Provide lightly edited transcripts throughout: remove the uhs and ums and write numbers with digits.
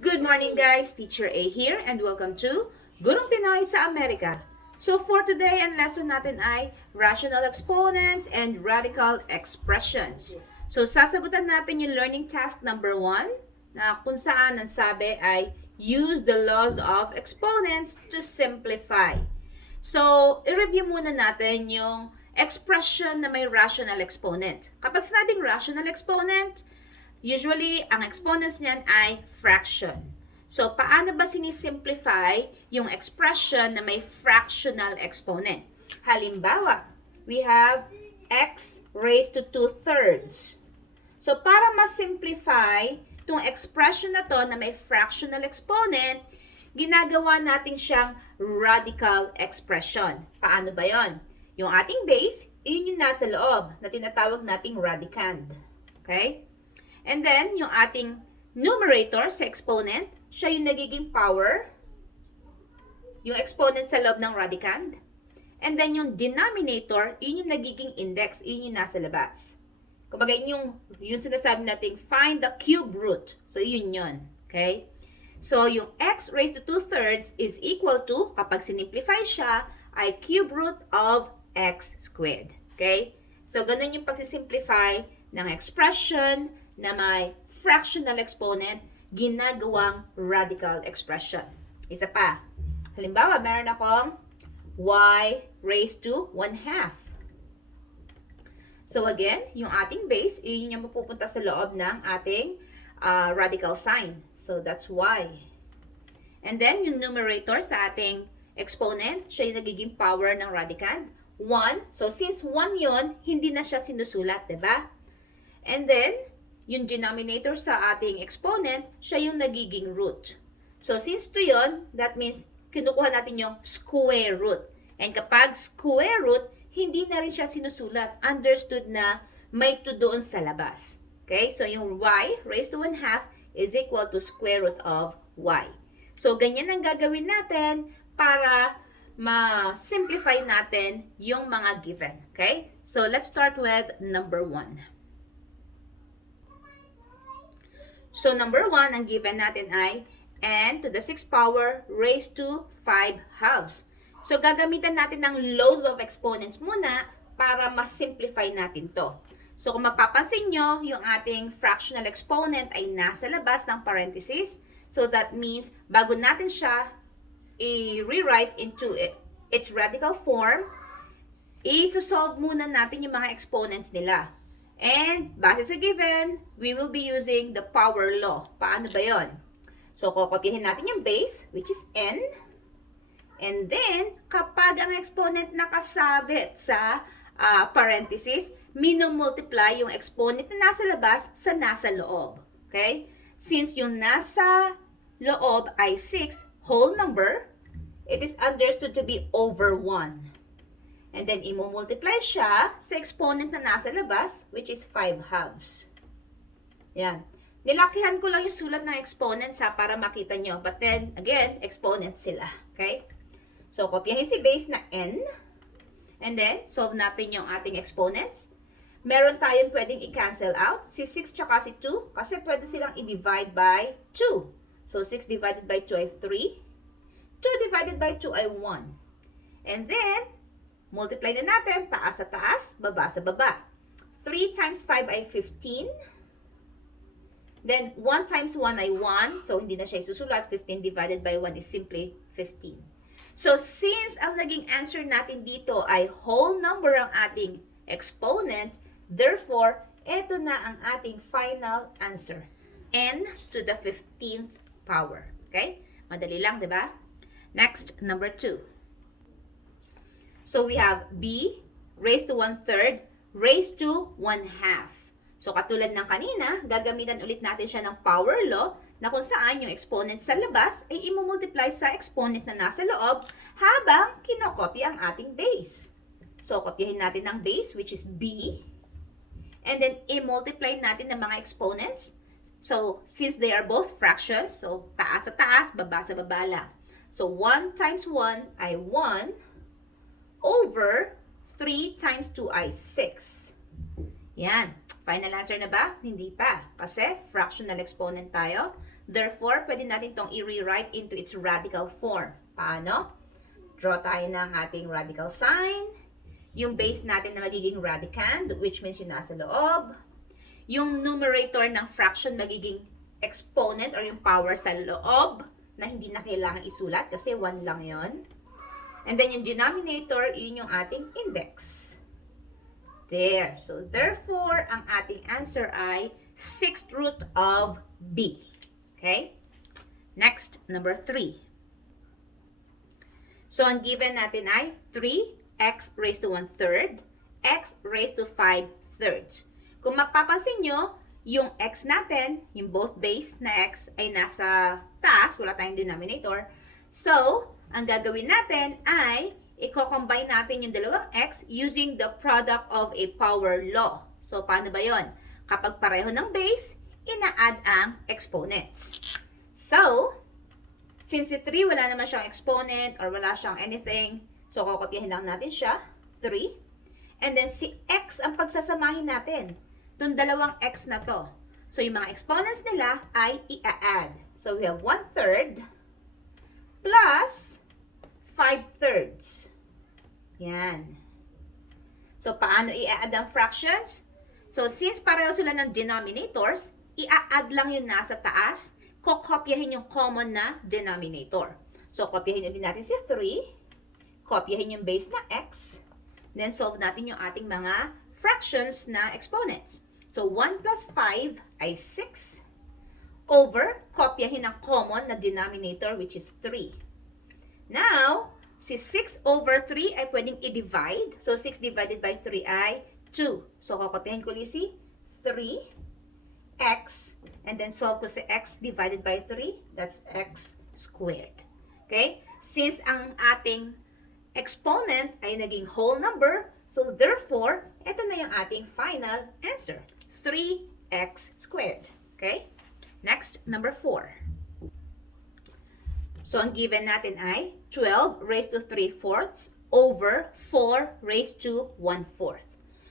Good morning guys, Teacher A here and welcome to Gurong Pinoy sa Amerika. So for today, ang lesson natin ay rational exponents and radical expressions. So sasagutan natin yung learning task number 1 na kung saan ang sabi ay use the laws of exponents to simplify. So i-review muna natin yung expression na may rational exponent. Kapag sinabing rational exponent, usually, ang exponents niyan ay fraction. So, paano ba sinisimplify yung expression na may fractional exponent? Halimbawa, we have x raised to 2/3. So, para ma-simplify itong expression na to na may fractional exponent, ginagawa natin siyang radical expression. Paano ba yon? Yung ating base, yun yung nasa loob na tinatawag nating radicand. Okay? And then, yung ating numerator sa exponent, siya yung nagiging power, yung exponent sa loob ng radicand. And then, yung denominator, yun yung nagiging index, yun yung nasa labas. Kumbaga, yung sinasabi natin, find the cube root. So, yun yun. Okay? So, yung x raised to 2/3 is equal to, kapag sinimplify siya, ay cube root of x squared. Okay? So, ganun yung pagsisimplify ng expression na may fractional exponent, ginagawang radical expression. Isa pa. Halimbawa, meron akong y raised to 1/2. So again, yung ating base, yun yung mapupunta sa loob ng ating radical sign. So that's y. And then, yung numerator sa ating exponent, siya yung nagiging power ng radicand. 1. So since 1 yun, hindi na siya sinusulat, diba? And then, yung denominator sa ating exponent, siya yung nagiging root. So, since 2 yun, that means kinukuha natin yung square root. And kapag square root, hindi na rin siya sinusulat. Understood na may 2 doon sa labas. Okay? So, yung y raised to 1/2 is equal to square root of y. So, ganyan ang gagawin natin para ma-simplify natin yung mga given. Okay? So, let's start with number 1. So, number 1, ang given natin ay n to the 6th power raised to 5/2. So, gagamitan natin ng laws of exponents muna para ma-simplify natin to. So, kung mapapansin nyo, yung ating fractional exponent ay nasa labas ng parenthesis. So, that means, bago natin siya i-rewrite into its radical form, i-solve muna natin yung mga exponents nila. And, base sa given, we will be using the power law. Paano ba yon? So, kokopyahin natin yung base, which is n. And then, kapag ang exponent nakasabit sa parenthesis, minumultiply yung exponent na nasa labas sa nasa loob. Okay? Since yung nasa loob ay 6 whole number, it is understood to be over 1. And then, i-multiply siya sa exponent na nasa labas, which is 5/2. Yan. Nilakihan ko lang yung sulat ng exponents para makita nyo. But then, again, exponents sila. Okay? So, kopyahin si base na n. And then, solve natin yung ating exponents. Meron tayong pwedeng i-cancel out. Si 6 tsaka si 2. Kasi pwede silang i-divide by 2. So, 6 divided by 2 ay 3. 2 divided by 2 ay 1. And then, multiply na natin, taas sa taas, baba sa baba. 3 times 5 ay 15. Then, 1 times 1 ay 1. So, hindi na siya isusulat. 15 divided by 1 is simply 15. So, since ang naging answer natin dito ay whole number ang ating exponent, therefore, ito na ang ating final answer. N to the 15th power. Okay? Madali lang, di ba? Next, number 2. So, we have b raised to 1/3 raised to 1/2. So, katulad ng kanina, gagamitan ulit natin siya ng power law na kung saan yung exponent sa labas ay imumultiply sa exponent na nasa loob habang kinokopya ang ating base. So, kopyahin natin ng base, which is b. And then, i-multiply natin ng mga exponents. So, since they are both fractions, so taas sa taas, baba sa baba lang. So, 1 times 1 ay 1 over 3 times 2 ay 6. Yan. Final answer na ba? Hindi pa. Kasi fractional exponent tayo. Therefore, pwede natin itong i-rewrite into its radical form. Paano? Draw tayo ng ating radical sign. Yung base natin na magiging radicand, which means yung nasa loob. Yung numerator ng fraction magiging exponent or yung power sa loob na hindi na kailangan isulat kasi 1 lang yon. And then yung denominator, yun yung ating index. There. So, therefore, ang ating answer ay 6th root of B. Okay? Next, number 3. So, ang given natin ay 3x raised to 1/3, x raised to 5/3. Kung mapapansin nyo, yung x natin, yung both base na x ay nasa taas, wala tayong denominator. So, ang gagawin natin ay i-combine natin yung dalawang x using the product of a power law. So, paano ba yon? Kapag pareho ng base, ina-add ang exponents. So, since si 3 wala naman siyang exponent or wala siyang anything, so kokopyahin lang natin siya, 3. And then si x ang pagsasamahin natin, itong dalawang x na to. So, yung mga exponents nila ay i-add. So, we have 1/3 plus 5/3. Yan. So, paano i-add ang fractions? So, since pareho sila ng denominators, i-add lang yung nasa taas, kokopyahin yung common na denominator. So, kopyahin ulit natin si 3, kopyahin yung base na x, then solve natin yung ating mga fractions na exponents. So, 1 plus 5 ay 6 over, kopyahin ang common na denominator which is 3. Now, si 6 over 3 ay pwedeng i-divide. So, 6 divided by 3 ay 2. So, kokopyahin ko ulit si 3x, and then solve ko si x divided by 3. That's x squared. Okay? Since ang ating exponent ay naging whole number, so therefore, ito na yung ating final answer. 3x squared. Okay? Next, number 4. So, ang given natin ay 12 raised to 3/4 over 4 raised to 1/4.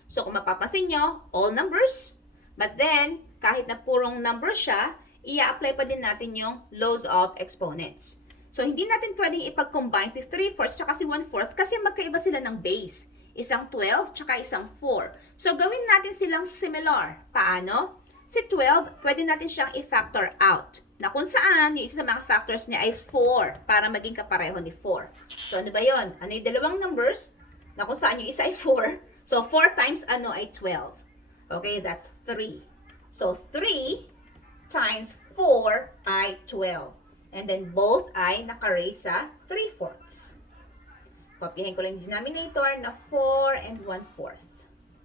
So, kung mapapansin nyo, all numbers, but then, kahit na purong number siya, i-apply pa din natin yung laws of exponents. So, hindi natin pwedeng ipag-combine si 3/4 tsaka si 1/4 kasi magkaiba sila ng base. Isang 12 tsaka isang 4. So, gawin natin silang similar. Paano? Si 12, pwede natin siyang i-factor out. Na kung saan, yung isa sa mga factors niya ay 4 para maging kapareho ni 4. So, ano ba yon? Ano yung dalawang numbers? Na kung saan yung isa ay 4. So, 4 times ano ay 12. Okay, that's 3. So, 3 times 4 ay 12. And then, both ay naka-raise sa 3/4. Kopyahin ko lang yung denominator na 4 and 1/4.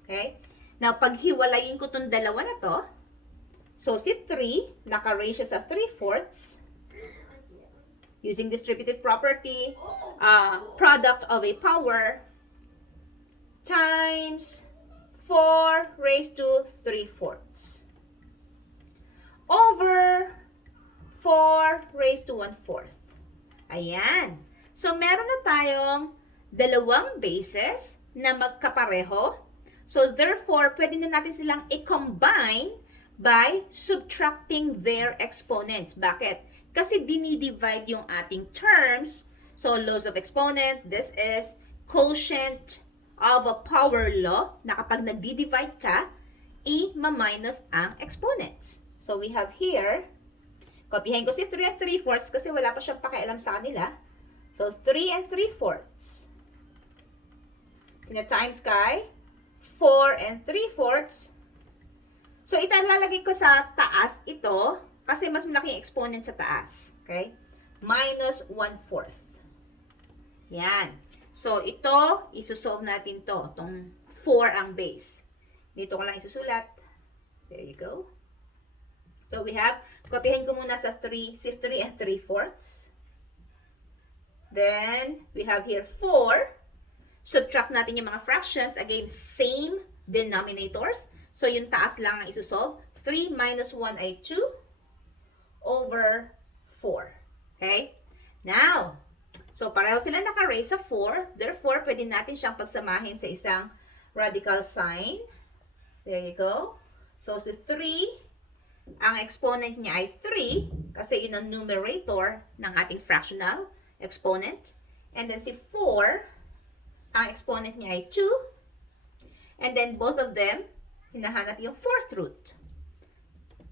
Okay? Now, paghiwalayin ko itong dalawa na to, so, si 3, naka-raise siya sa 3/4. Using distributive property, product of a power, times 4 raised to 3/4. Over 4 raised to 1/4. Ayan. So, meron na tayong dalawang bases na magkapareho. So, therefore, pwede na natin silang i-combine by subtracting their exponents. Bakit? Kasi dinidivide yung ating terms. So, laws of exponent, this is quotient of a power law na kapag nagdi-divide ka, i-minus ang exponents. So, we have here, kopyahin ko si 3 and 3/4 kasi wala pa siyang pakialam sa kanila. So, 3 and 3/4. Tina-times kay 4 and 3/4. So, italalagay ko sa taas ito kasi mas malaki yung exponent sa taas. Okay? Minus 1/4. Yan. So, ito, isosolve natin to. Itong 4 ang base. Dito ko lang isusulat. There you go. So, we have, kopyahin ko muna sa 3, si 3 and 3/4. Then, we have here 4. Subtract natin yung mga fractions. Again, same denominators. So, yung taas lang ang isusolve. 3 minus 1 ay 2 over 4. Okay? Now, so pareho sila naka-raise sa 4. Therefore, pwede natin siyang pagsamahin sa isang radical sign. There you go. So, si 3, ang exponent niya ay 3. Kasi yun ang numerator ng ating fractional exponent. And then si 4, ang exponent niya ay 2. And then both of them, hinahanap yung fourth root.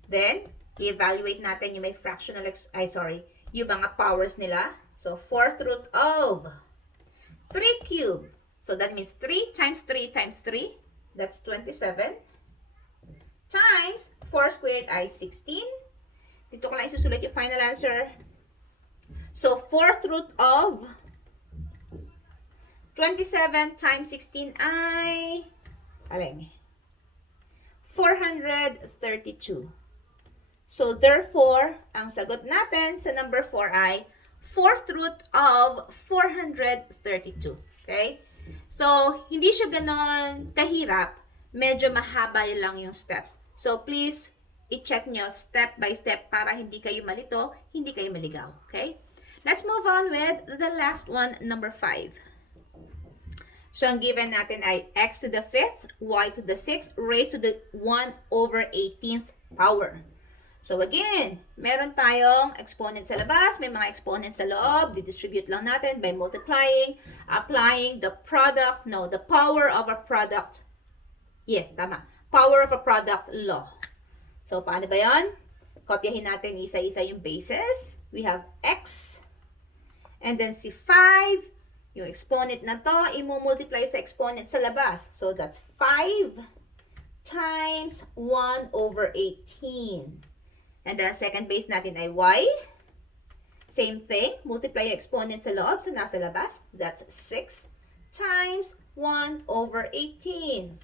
Then, i-evaluate natin yung may fractional, yung mga powers nila. So, fourth root of 3 cubed. So, that means 3 times 3 times 3. That's 27. Times 4 squared ay 16. Dito ko lang isusulat yung final answer. So, fourth root of 27 times 16 ay, alin? 432. So, therefore, ang sagot natin sa number 4 ay fourth root of 432. Okay? So, hindi siya ganon kahirap. Medyo mahaba lang yung steps. So, please, i-check nyo step by step para hindi kayo malito, hindi kayo maligaw. Okay? Let's move on with the last one, number 5. So, ang given natin ay x to the 5th, y to the 6th, raised to the 1 over 18th power. So, again, meron tayong exponent sa labas, may mga exponents sa loob, didistribute lang natin by multiplying, applying the power of a product. Yes, tama. Power of a product law. So, paano ba yan? Kopyahin natin isa-isa yung bases. We have x, and then si 5, yung exponent na to, i-multiply sa exponent sa labas. So, that's 5 times 1 over 18. And then, second base natin ay y. Same thing. Multiply yung exponent sa loob sa nasa labas. That's 6 times 1 over 18.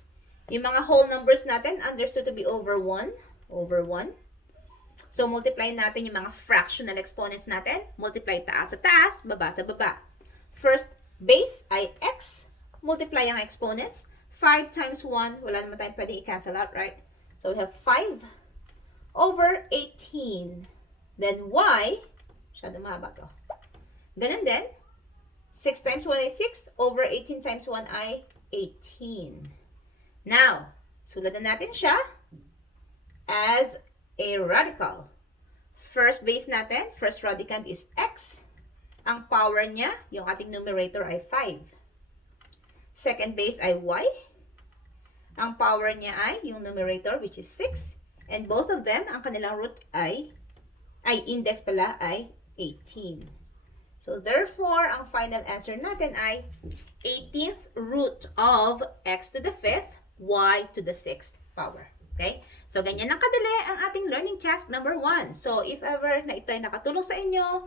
Yung mga whole numbers natin, understood to be over 1. Over 1. So, multiply natin yung mga fractional exponents natin. Multiply taas sa taas, baba sa baba. First base ay x. Multiply ang exponents. 5 times 1, wala naman tayong pwedeng i-cancel out, right? So, we have 5 over 18. Then y, masyado mahaba to. Ganun din. 6 times 1 ay 6. Over 18 times 1 ay 18. Now, sulat na natin siya as a radical. First base natin, first radicand is x. Ang power niya, yung ating numerator ay 5. Second base ay y. Ang power niya ay yung numerator, which is 6. And both of them, ang kanilang root ay index pala ay 18. So, therefore, ang final answer natin ay 18th root of x to the 5th, y to the 6th power. Okay? So, ganyan lang kadali ang ating learning task number 1. So, if ever na ito ay nakatulong sa inyo,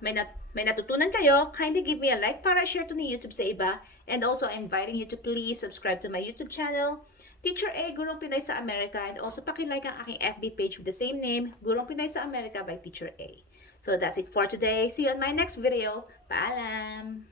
may natutunan kayo, kindly give me a like para share to ni YouTube sa iba. And also, I'm inviting you to please subscribe to my YouTube channel, Teacher A, Gurong Pinay sa Amerika, and also pakilike ang aking FB page with the same name, Gurong Pinay sa Amerika by Teacher A. So that's it for today. See you on my next video. Paalam!